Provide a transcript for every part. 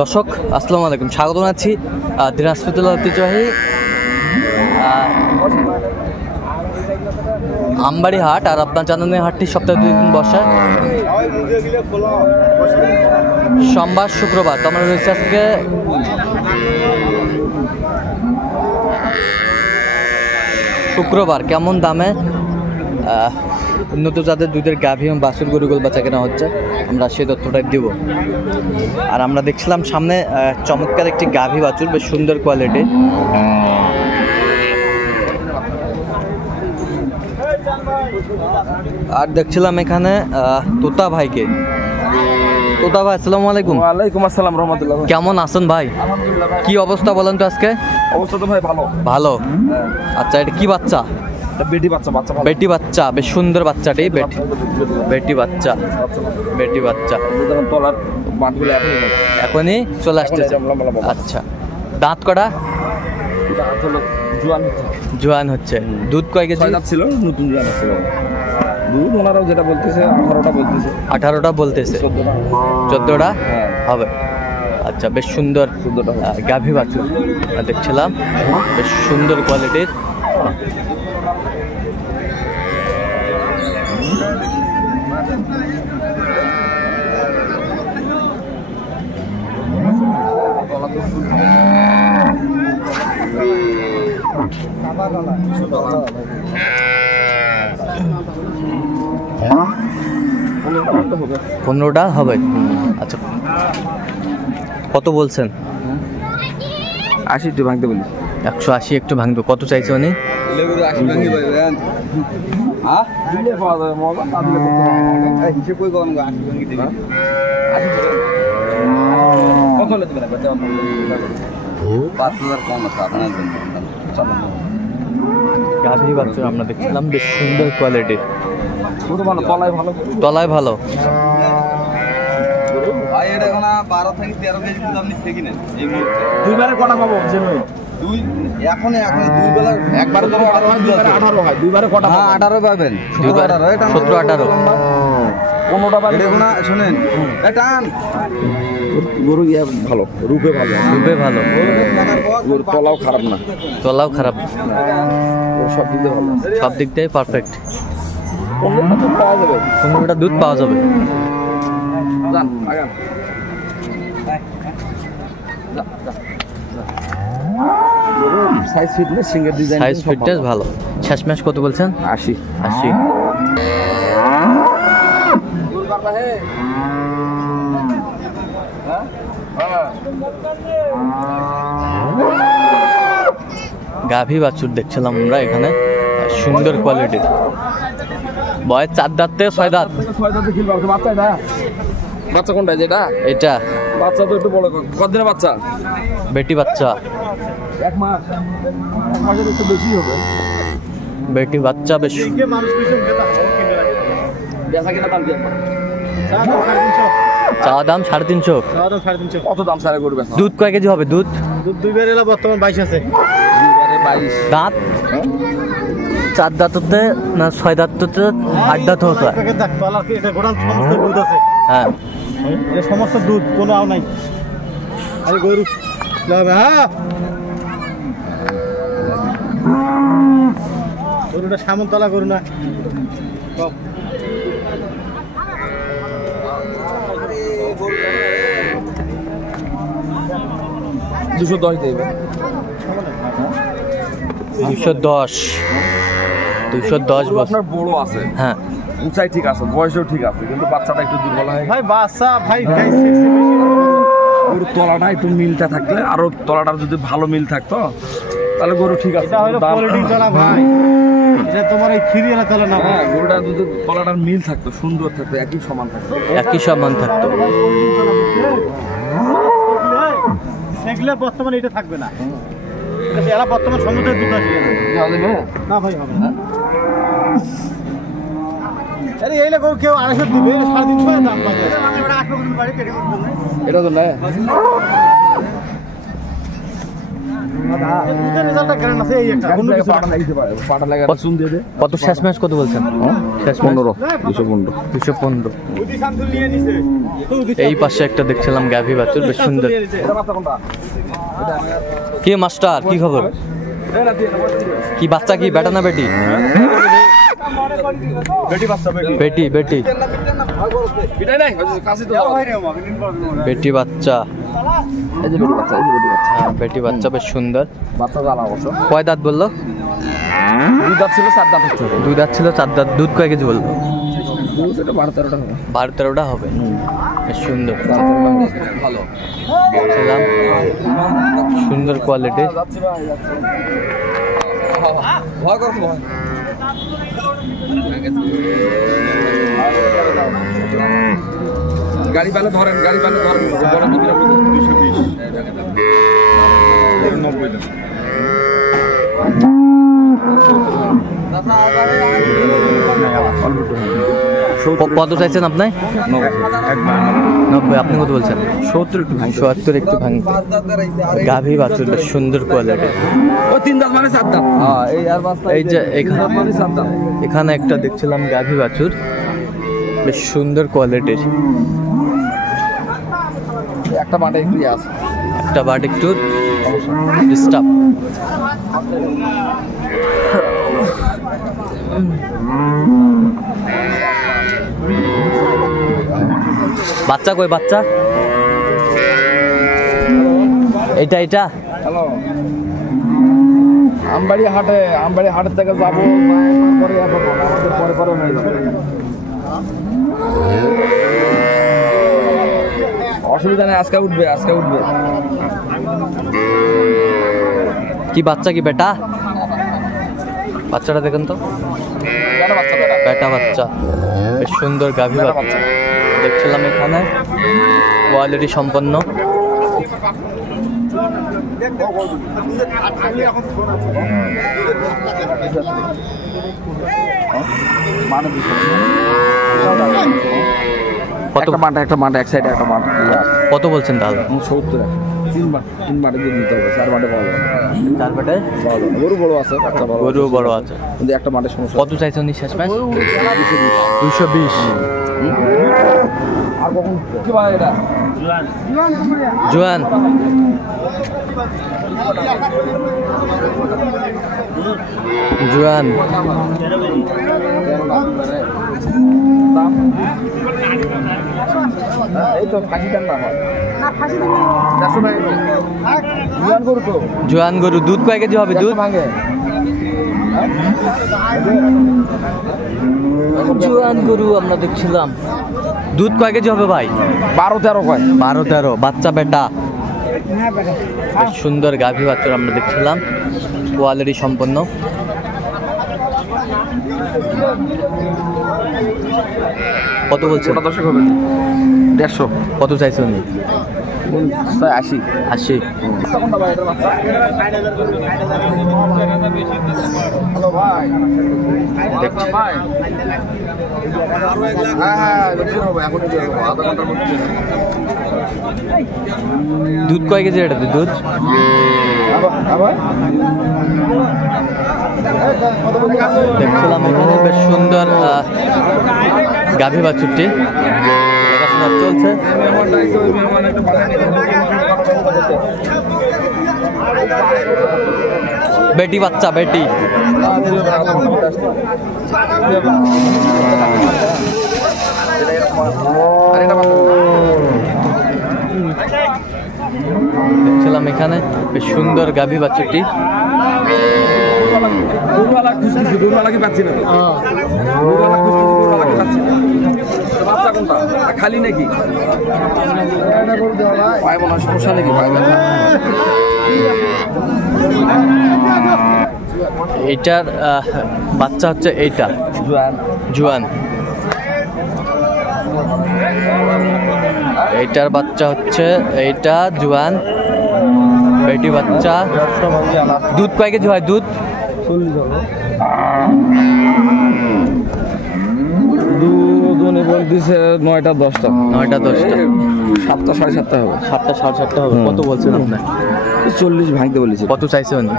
দর্শক আসসালামু আলাইকুম, স্বাগত জানাচ্ছি দিনাজপুর জেলার ঐতিহ্যবাহী আমবাড়ি হাট। আর আপনার জানেন এই হাটটি সপ্তাহে 2 দিন বসে, সোমবার শুক্রবার। তো আমরা রয়েছে আজকে শুক্রবার। কেমন দামে উন্নত জাতের দুধের গাভী এবং বাছুর গরুগুলো বেচা কেনা হচ্ছে আমরা সেই তথ্যটাই দিব। আর আমরা দেখছিলাম সামনে চমৎকার একটি গাভী বাছুর, বেশ সুন্দর কোয়ালিটি। আর দেখছিলাম এখানে তোতা ভাইকে। তোতা ভাই আসসালামু আলাইকুম। ওয়ালাইকুম আসসালাম রহমতুল্লাহ। কেমন আছেন ভাই? কি অবস্থা বলেন তো আজকে? অবস্থা তো ভাই ভালো ভালো। আচ্ছা, এটা কি বাচ্চা? বেটি বাচ্চা। বেটি বাচ্চা, বেশ সুন্দর বাচ্চাটি। বেটি বাচ্চা। তলার বাঁধগুলো এখনই চলে আসতেছে। আচ্ছা, দাঁত কটা? জোয়ান হচ্ছে। দুধ কয় কেজি ছিল? নতুন জোয়ান ছিল দুধ। ওনারাও যেটা বলতেছে 18টা বলতেছে। 14টা হবে। আচ্ছা, বেশ সুন্দর গাভী বাছুর দেখছিলাম, বেশ সুন্দর কোয়ালিটির। পনেরোটা হবে। আচ্ছা, কত বলছেন? 80 একটু ভাঙতে বলি। 180 একটু ভাঙবে। কত চাইছে উনি? গাভী বাচ্চা আমরা দেখছিলাম, বেশ সুন্দর কোয়ালিটি। তলায় ভালো। দুইবারে কটা পাবো? এখন দুই বেলা একবারে 18 হয়। দুইবারে কটা? 18 পাবেন। 17 18 15টা পাবেন। শুনেন, টান গরু ভালো, রূপে ভালো। গরু তলাও খারাপ না। সব দিক দিয়ে ভালো, সব দিক দিয়ে পারফেক্ট। 15টা পাওয়া যাবে। 15টা দুধ পাওয়া যাবে। Size fitness, single design, size fitness ভালো। শেষমেশ কত বলছেন? 80। গাভী বাছুর দেখছিলাম আমরা এখানে, সুন্দর কোয়ালিটির। বয়স 4 দাঁত থেকে 6 দাঁত। 6 দাঁতে খিল পাচ্ছে। বাচ্চা এটা? বাচ্চা কোনটা? যেটা এটা বাচ্চা তো একটু বড়। কতদিনের বাচ্চা? বেটি বাচ্চা। 1 মাস। 1 মাসের একটু বেশি হবে। বেটি বাচ্চা বেশ। বেচা কিনা দাম কি? চা দাম 350। কত দাম সারা করবে? দুধ কয় কেজি হবে? দুধ 2 বের এলা বর্তমান 22 আছে। 22 দাঁত 4 দাঁততে না 6 দাঁততে 8 দাঁত হতো। হ্যাঁ, সমস্ত দুধ কোনো আও নাই। আরে গরু গরুটা সামন্তলা গরু না। 210 দেবে। 210 আপনার বড় আছে। হ্যাঁ, উঁচাই ঠিক আছে, বয়সও ঠিক আছে, কিন্তু বাচ্চাটা একটু দুর্বল হয় ভাই। বাচ্চা ভাই গরুর তলাটা একটু মিলটা থাকলে, আরো তলাটার যদি ভালো মিল থাকতো তাহলে গরু ঠিক আছে। এটা হলো কোয়ালিটি তলা ভাই। এটা তোমার এই খিরিয়ালা তলা না। হ্যাঁ, গরুটা যদি তলাটার মিল থাকতো, সুন্দর থাকতো, একই সমান থাকতো। সেগুলো বর্তমানে এটা থাকবে না। এরা বর্তমান সমুদ্রের দুধ আসবে না ভাই, হবে না। আরে এইলে কেউ 250 দিবে, 350 দাম পাবে। এটা তো না দুধের রেজাল্টটা গ্যারান্টি আছে এই একটা অন্য কিছু পাটা লাগা চুন দিয়ে দে। কত শেষ ম্যাচ কত বলছেন? শেষ 15 215 215। দুধি শামসুল নিয়ে নিছে এই পাশে একটা দেখছিলাম গাভী বাছুর, বেশ সুন্দর। এটা বাচ্চা কোনটা? কি মাস্টার, কি খবর? কি বাচ্চা, কি বেটা না বেটি? বেটি বাচ্চা বেটি বেটি বিটাই নাই কাছে তো বেটি বাচ্চা। এই যে বেটি বাচ্চা, এই যে বেটি বাচ্চা। হ্যাঁ, বেটি বাচ্চা বেশ সুন্দর। বাচ্চা জ্বালা অবশ্য। কয় দাঁত বললো? 2 দাঁত ছিল 4 দাঁত হচ্ছে। 2 দাঁত ছিল 4 দাঁত। দুধ কয় কেজি বললো? দুধ এটা 12-13টা হবে। 12-13টা হবে। বেশ সুন্দর, ভালো। দেখছিলাম সুন্দর কোয়ালিটির। যাচ্ছি ভাই, যাচ্ছি। ভয় করছো ভয়। গাড়ি পালে ধরেন, গাড়ি পালে ধরেন। বড় বিক্রি হবে 220 90 দেন। কত চাইছেন আপনি? 90। আপনি কত বলছেন? 70 একটু ভাঙ। 70 একটু ভাঙ। গাভী বাছুর বেশ সুন্দর কোয়ালিটি। ও 3 দাঁত মানে 7 দাঁত। হ্যাঁ, এই আর বাচ্চা এই যে এখানে মানে 7 দাঁত। এখানে একটা দেখছিলাম গাভী বাছুর, বেশ সুন্দর কোয়ালিটির। একটা মাঠে একটু আছে। একটা বাট একটু ডিস্টার্ব। বাচ্চা কই বাচ্চা? এটা এটা হ্যালো, আমবাড়ি হাটের থেকে যাবো, পরে আমাদের পরে পরে হয়ে যাবে। অসুবিধা নেই, আজকে উঠবে, আজকে উঠবে। কি বাচ্চা, কি বেটা? বাচ্চাটা দেখেন তো, বাচ্চা বেটা। বেটা বাচ্চা, বেশ সুন্দর গাভী বেটা বাচ্চা বাচ্চা। দেখছিলাম এখানে, কোয়ালিটি সম্পন্ন। একটা মাঠে এক সাইডে একটা মাঠ। কত বলছেন তাহলে? 70। 3 মাঠে দিয়ে নিতে হবে, 4 মাঠে পাওয়া যাবে। 4 বাটে গরু বড় আছে, বাচ্চা বড়। গরু বড় আছে, কিন্তু একটা মাঠে সমস্যা। কত চাইছেন শেষ ম্যাচ? 220। আর কখন কি ভাই এটা? জোয়ান জোয়ান এই তো ফাঁসি দেন না হয়। 400 ভাই জোয়ান গরু তো। জোয়ান গরু। দুধ কয় কেজি হবে? দুধ ভাঙে। জোয়ান গরু আমরা দেখছিলাম। দুধ কয় কেজি হবে ভাই? 12-13 কয়। 12-13। বাচ্চা বেটা, বেশ সুন্দর গাভী বাচ্চা আমরা দেখছিলাম, কোয়ালিটি সম্পন্ন। কত বলছেন? ওটা 10 হবে। 150। কত চাইছেন উনি? 80। 80। কোনটা ভাই এটা বাচ্চা? হ্যালো ভাই। দেখছি। ভাই। হ্যাঁ, বেশি হবে, এখন বেশি হবে। আধা ঘন্টার মধ্যে। দুধ কয় কেজি এটাতে? দুধ আবার দেখছিলাম এখানে, বেশ সুন্দর গাভী বাছুরটি দেখাশোনা চলছে। বেটি বাচ্চা, বেটি। দেখছিলাম এখানে, বেশ সুন্দর গাভী বাছুরটি। দুধওয়ালা খুঁজতেছি, দুধওয়ালাকে পাচ্ছি না। দুধওয়ালা খুঁজতেছি, দুধওয়ালাকে পাচ্ছি না। বাচ্চা কোনটা? খালি নাকি? পায় মনে হয় সমস্যা নাকি? পায় ব্যথা। এইটার বাচ্চা হচ্ছে এইটা জোয়ান। জোয়ান। এইটার বাচ্চা হচ্ছে এইটা জোয়ান, বেটি বাচ্চা। দুধ কয় কেজি হয়? দুধ দুধ বলতেছে 9টা 10টা। 9টা 10টা। 7টা 7:30 হবে। 7টা 7:30 হবে। কত বলছেন আপনার? 40 ভাঙতে বলেছে। কত চাইছে উনি?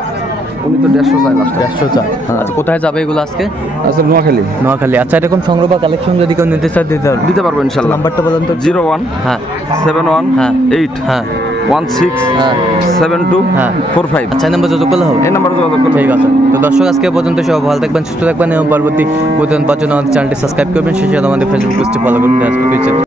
উনি তো 150 চাই লাস্ট। 150 চাই। হ্যাঁ। আচ্ছা কোথায় যাবে এগুলো আজকে? আচ্ছা নোয়াখালী। নোয়াখালী। আচ্ছা এরকম সংগ্রহ বা কালেকশন যদি কেউ নিতে চায় দিতে পারবে? দিতে পারবো ইনশাআল্লাহ। নাম্বারটা বলেন তো। 01 হ্যাঁ 71 হ্যাঁ 8 হ্যাঁ 16 হ্যাঁ 72 হ্যাঁ। 45। আচ্ছা এই নাম্বার যোগাযোগ করলে হবে? এই নাম্বারে যোগাযোগ করলে। ঠিক আছে। তো দর্শক আজকে এ পর্যন্ত সবাই ভালো থাকবেন, সুস্থ থাকবেন এবং পরবর্তী প্রতিদিন পাওয়ার জন্য আমাদের চ্যানেলটি সাবস্ক্রাইব করবেন, সেই সাথে আমাদের ফেসবুক পেজটি ফলো করবেন। আজকে